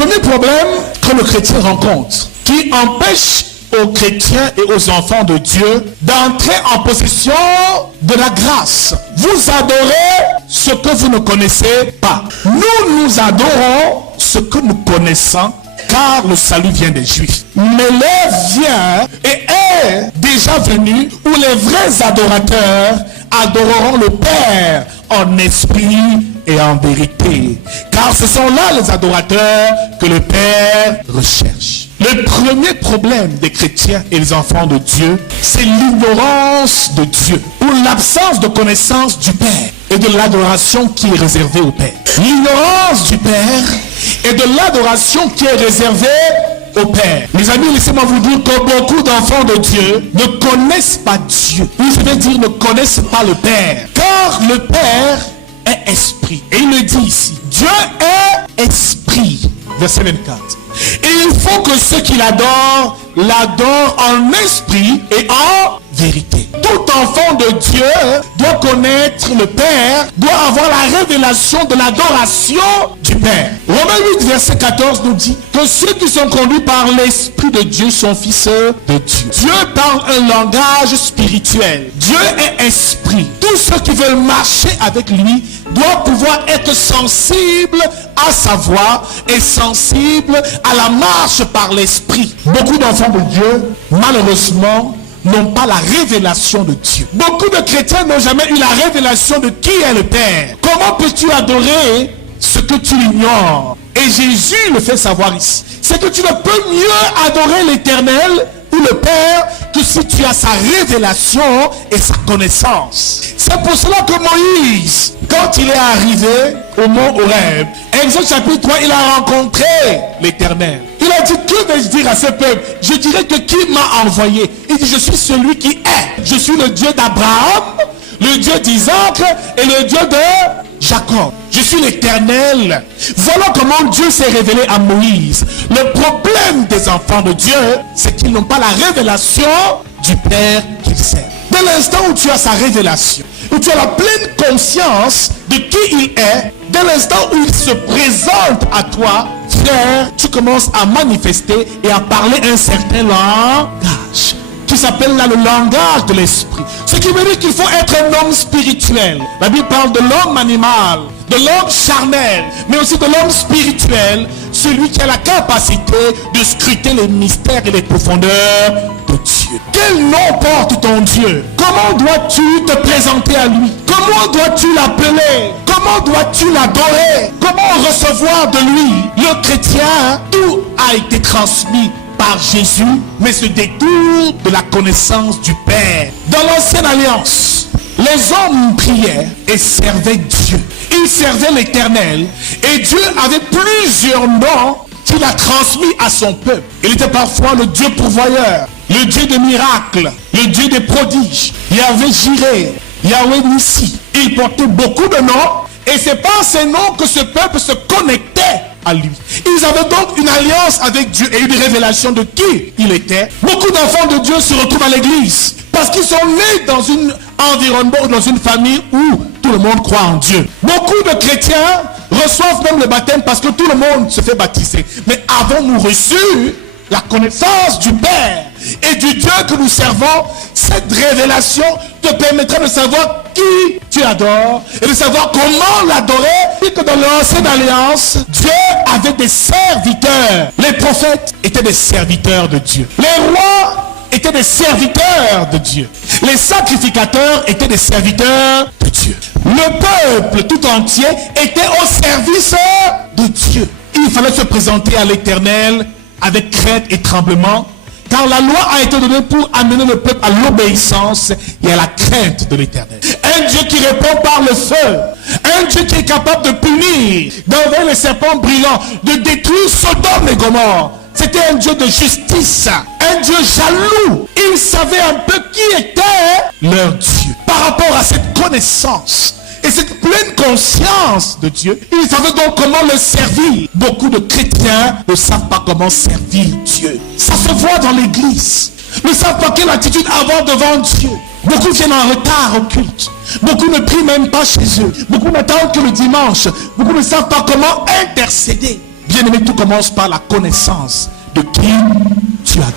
premier problème que le chrétien rencontre, qui empêche aux chrétiens et aux enfants de Dieu d'entrer en possession de la grâce. Vous adorez ce que vous ne connaissez pas. Nous adorons ce que nous connaissons, car le salut vient des Juifs. Mais l'heure vient et est déjà venue où les vrais adorateurs adoreront le Père en esprit et en vérité. Car ce sont là les adorateurs que le Père recherche. Le premier problème des chrétiens et des enfants de Dieu, c'est l'ignorance de Dieu, ou l'absence de connaissance du Père et de l'adoration qui est réservée au Père. L'ignorance du Père et de l'adoration qui est réservée au Père. Mes amis, laissez-moi vous dire que beaucoup d'enfants de Dieu ne connaissent pas Dieu. Ou je vais dire ne connaissent pas le Père. Car le Père est esprit. Et il le dit ici. Dieu est esprit. Verset 24. Et il faut que ceux qui l'adorent en esprit et en vérité. Tout enfant de Dieu doit connaître le Père, doit avoir la révélation de l'adoration du Père. Romains 8, verset 14 nous dit que ceux qui sont conduits par l'Esprit de Dieu sont fils de Dieu. Dieu parle un langage spirituel. Dieu est esprit. Tous ceux qui veulent marcher avec lui doivent pouvoir être sensibles à sa voix et sensibles à la marche par l'Esprit. Beaucoup d'enfants de Dieu, malheureusement, n'ont pas la révélation de Dieu. Beaucoup de chrétiens n'ont jamais eu la révélation de qui est le Père. Comment peux-tu adorer ce que tu ignores? Et Jésus le fait savoir ici. C'est que tu ne peux mieux adorer l'Éternel ou le Père que si tu as sa révélation et sa connaissance. C'est pour cela que Moïse, quand il est arrivé au mont Horeb, Exode chapitre 3, il a rencontré l'Éternel. Il a dit, que vais-je dire à ce peuple? Je dirais que qui m'a envoyé? Il dit, je suis celui qui est. Je suis le Dieu d'Abraham, le Dieu d'Isaac et le Dieu de Jacob. Je suis l'Éternel. Voilà comment Dieu s'est révélé à Moïse. Le problème des enfants de Dieu, c'est qu'ils n'ont pas la révélation du Père qu'ils servent. Dès l'instant où tu as sa révélation, où tu as la pleine conscience de qui il est, dès l'instant où il se présente à toi, frère, tu commences à manifester et à parler un certain langage qui s'appelle là le langage de l'esprit. Ce qui veut dire qu'il faut être un homme spirituel. La Bible parle de l'homme animal, de l'homme charnel, mais aussi de l'homme spirituel, celui qui a la capacité de scruter les mystères et les profondeurs de Dieu. Quel nom porte ton Dieu? Comment dois-tu te présenter à lui? Comment dois-tu l'appeler? Comment dois-tu l'adorer? Comment recevoir de lui? Le chrétien, tout a été transmis par Jésus, mais se détourne de la connaissance du Père. Dans l'ancienne alliance, les hommes priaient et servaient Dieu. Ils servaient l'Éternel et Dieu avait plusieurs noms qu'il a transmis à son peuple. Il était parfois le Dieu pourvoyeur, le Dieu des miracles, le Dieu des prodiges. Yahvé Jireh, Yahvé Nissi. Il portait beaucoup de noms et c'est par ces noms que ce peuple se connectait à lui. Ils avaient donc une alliance avec Dieu et une révélation de qui il était. Beaucoup d'enfants de Dieu se retrouvent à l'église parce qu'ils sont nés dans un environnement ou dans une famille où tout le monde croit en Dieu. Beaucoup de chrétiens reçoivent même le baptême parce que tout le monde se fait baptiser. Mais avons-nous reçu la connaissance du Père et du Dieu que nous servons? Cette révélation te permettra de savoir qui tu adores et de savoir comment l'adorer. Et que dans l'ancienne alliance, Dieu avait des serviteurs. Les prophètes étaient des serviteurs de Dieu. Les rois étaient des serviteurs de Dieu. Les sacrificateurs étaient des serviteurs de Dieu. Le peuple tout entier était au service de Dieu. Il fallait se présenter à l'Éternel avec crainte et tremblement, car la loi a été donnée pour amener le peuple à l'obéissance et à la crainte de l'Éternel. Un Dieu qui répond par le feu, un Dieu qui est capable de punir, d'envoyer les serpents brillants, de détruire Sodome et Gomorrhe. C'était un Dieu de justice, un Dieu jaloux. Il savait un peu qui était leur Dieu. Par rapport à cette connaissance et cette pleine conscience de Dieu, il savait donc comment le servir. Beaucoup de chrétiens ne savent pas comment servir Dieu. Ça se voit dans l'église. Ne savent pas quelle attitude avoir devant Dieu. Beaucoup viennent en retard au culte. Beaucoup ne prient même pas chez eux. Beaucoup n'attendent que le dimanche. Beaucoup ne savent pas comment intercéder. Bien-aimé, tout commence par la connaissance de qui